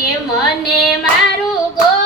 કે મને મારું ગો